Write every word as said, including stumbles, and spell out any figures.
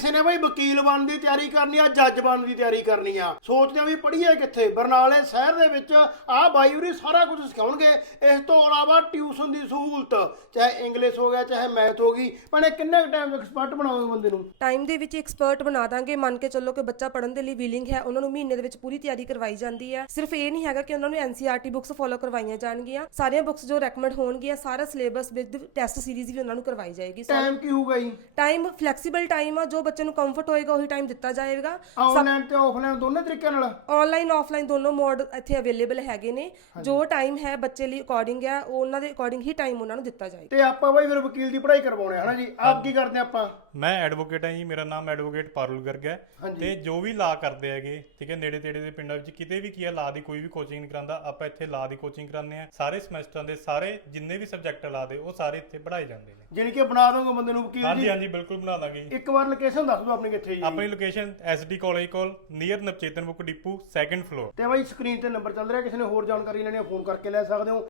ਕਿਸੇ ਨੇ ਬਈ ਵਕੀਲ ਬਣਨ ਦੀ ਤਿਆਰੀ ਕਰਨੀ ਆ, ਜੱਜ ਬਣਨ ਦੀ ਤਿਆਰੀ ਕਰਨੀ ਆ, ਸੋਚਦੇ ਆ ਵੀ ਪੜ੍ਹੀਏ ਕਿੱਥੇ। ਬਰਨਾਲੇ ਸ਼ਹਿਰ ਦੇ ਵਿੱਚ ਆਹ ਬਾਈ ਉਰੀ ਸਾਰਾ ਕੁਝ ਸਿਖਾਉਣਗੇ। ਇਸ ਤੋਂ ਇਲਾਵਾ ਟਿਊਸ਼ਨ ਦੀ ਸਹੂਲਤ, ਚਾਹੇ ਇੰਗਲਿਸ਼ ਹੋ ਗਿਆ ਚਾਹੇ ਮੈਥ ਹੋ ਗਈ। ਭੈਣੇ ਕਿੰਨੇ ਟਾਈਮ ਐਕਸਪਰਟ ਬਣਾਓਗੇ ਬੰਦੇ ਨੂੰ? ਟਾਈਮ ਦੇ ਵਿੱਚ ਐਕਸਪਰਟ ਬਣਾ ਦਾਂਗੇ। ਮੰਨ ਕੇ ਚੱਲੋ ਕਿ ਬੱਚਾ ਪੜ੍ਹਨ ਦੇ ਲਈ ਵਿਲਿੰਗ ਹੈ, ਉਹਨਾਂ ਨੂੰ ਮਹੀਨੇ ਦੇ ਵਿੱਚ ਪੂਰੀ ਤਿਆਰੀ ਕਰਵਾਈ ਜਾਂਦੀ ਹੈ। ਸਿਰਫ ਇਹ ਨਹੀਂ ਹੈਗਾ ਕਿ ਉਹਨਾਂ ਨੂੰ ਐਨਸੀਈਆਰਟੀ ਬੁੱਕਸ ਫੋਲੋ ਕਰਵਾਈਆਂ ਜਾਣਗੀਆਂ, ਸਾਰੀਆਂ ਬੁੱਕਸ ਜੋ ਰეკਮੈਂਡ ਹੋਣਗੀਆਂ, ਸਾਰਾ ਸਿਲੇਬਸ ਵਿਦ ਟੈਸਟ ਸੀਰੀਜ਼ ਵੀ ਉਹਨਾਂ ਨੂੰ ਕਰਵਾਈ ਜਾਏਗੀ। ਟਾਈਮ ਕੀ ਹੋਊਗਾ ਜੀ? ਟਾਈਮ ਫਲੈਕਸੀਬਲ ਟਾਈਮ ਆ, ਜੋ ਬੱਚੇ ਨੂੰ ਕੰਫਰਟ ਹੋਏਗਾ ਉਹੀ ਟਾਈਮ ਦਿੱਤਾ ਜਾਏਗਾ। ਆਨਲਾਈਨ ਤੇ ਆਫਲਾਈਨ ਦੋਨੇ ਤਰੀਕਿਆਂ ਨਾਲ? ਆਨਲਾਈਨ ਆਫਲਾਈਨ ਦੋਨੋਂ ਮੋਡ ਇੱਥੇ ਅਵੇਲੇਬਲ ਹੈਗੇ ਨੇ। ਜੋ ਟਾਈਮ ਹੈ ਬੱਚੇ ਲਈ ਅਕੋਰਡਿੰਗ ਹੈ, ਉਹਨਾਂ ਦੇ ਅਕੋਰਡਿੰਗ ਹੀ ਟਾਈਮ ਉਹਨਾਂ ਨੂੰ ਦਿੱਤਾ ਜਾਏਗਾ। ਤੇ ਆਪਾਂ ਬਾਈ ਫਿਰ ਵਕੀਲ ਦੀ ਪੜ੍ਹਾਈ ਕਰਵਾਉਣੇ ਹਨਾ ਜੀ, ਆਪ ਕੀ ਕਰਦੇ ਆਪਾਂ? ਮੈਂ ਐਡਵੋਕੇਟ ਹਾਂ ਜੀ, ਮੇਰਾ ਨਾਮ ਐਡਵੋਕੇਟ ਪਾਰੁਲ ਗਰਗ ਹੈ। ਤੇ ਜੋ ਵੀ ਲਾ ਕਰਦੇ ਹੈਗੇ, ਠੀਕ ਹੈ, ਨੇੜੇ ਤੇੜੇ ਦੇ ਪਿੰਡਾਂ ਵਿੱਚ ਕਿਤੇ ਵੀ ਕੀ ਹੈ, ਲਾ ਦੀ ਕੋਈ ਵੀ ਕੋਚਿੰਗ ਨਹੀਂ ਕਰਾਉਂਦਾ, ਆਪਾਂ ਇੱਥੇ ਲਾ ਦੀ ਕੋਚਿੰਗ ਕਰਾਉਂਦੇ ਆ। ਸਾਰੇ ਸਮੈਸਟਰਾਂ ਦੇ ਸਾਰੇ ਜਿੰਨੇ ਵੀ ਸਬਜੈਕਟ ਲਾ ਦੇ ਉਹ ਸਾਰੇ ਇੱਥੇ ਪੜ੍ਹਾਏ ਜਾਂਦੇ ਨੇ। ਜਾਣੀ ਕਿ ਬਣਾ ਦੋਗੇ ਬੰਦੇ ਨੂੰ ਵਕੀਲ? ਹਾਂਜੀ ਹਾਂਜੀ ਬਿਲਕੁਲ ਬਣਾ ਦਾਂਗੇ ਜੀ। ਇੱਕ ਵਾਰ ਲੋਕੇਸ਼ਨ ਦੱਸ ਦਿਓ ਆਪਣੀ ਕਿੱਥੇ ਜੀ? ਆਪਣੀ ਲੋਕੇਸ਼ਨ ਐਸਡੀ ਕਾਲਜ ਕੋਲ near Navchetan book depot second floor ਤੇ ਬਾਈ ਸਕਰੀਨ ਤੇ ਨੰਬਰ ਚੱਲ ਰਿਹਾ, ਕਿਸੇ ਨੇ ਹੋਰ ਜਾਣਕਾਰੀ ਲੈਣੀ ਹੈ ਫੋਨ ਕਰਕੇ ਲੈ ਸਕਦੇ ਹੋ।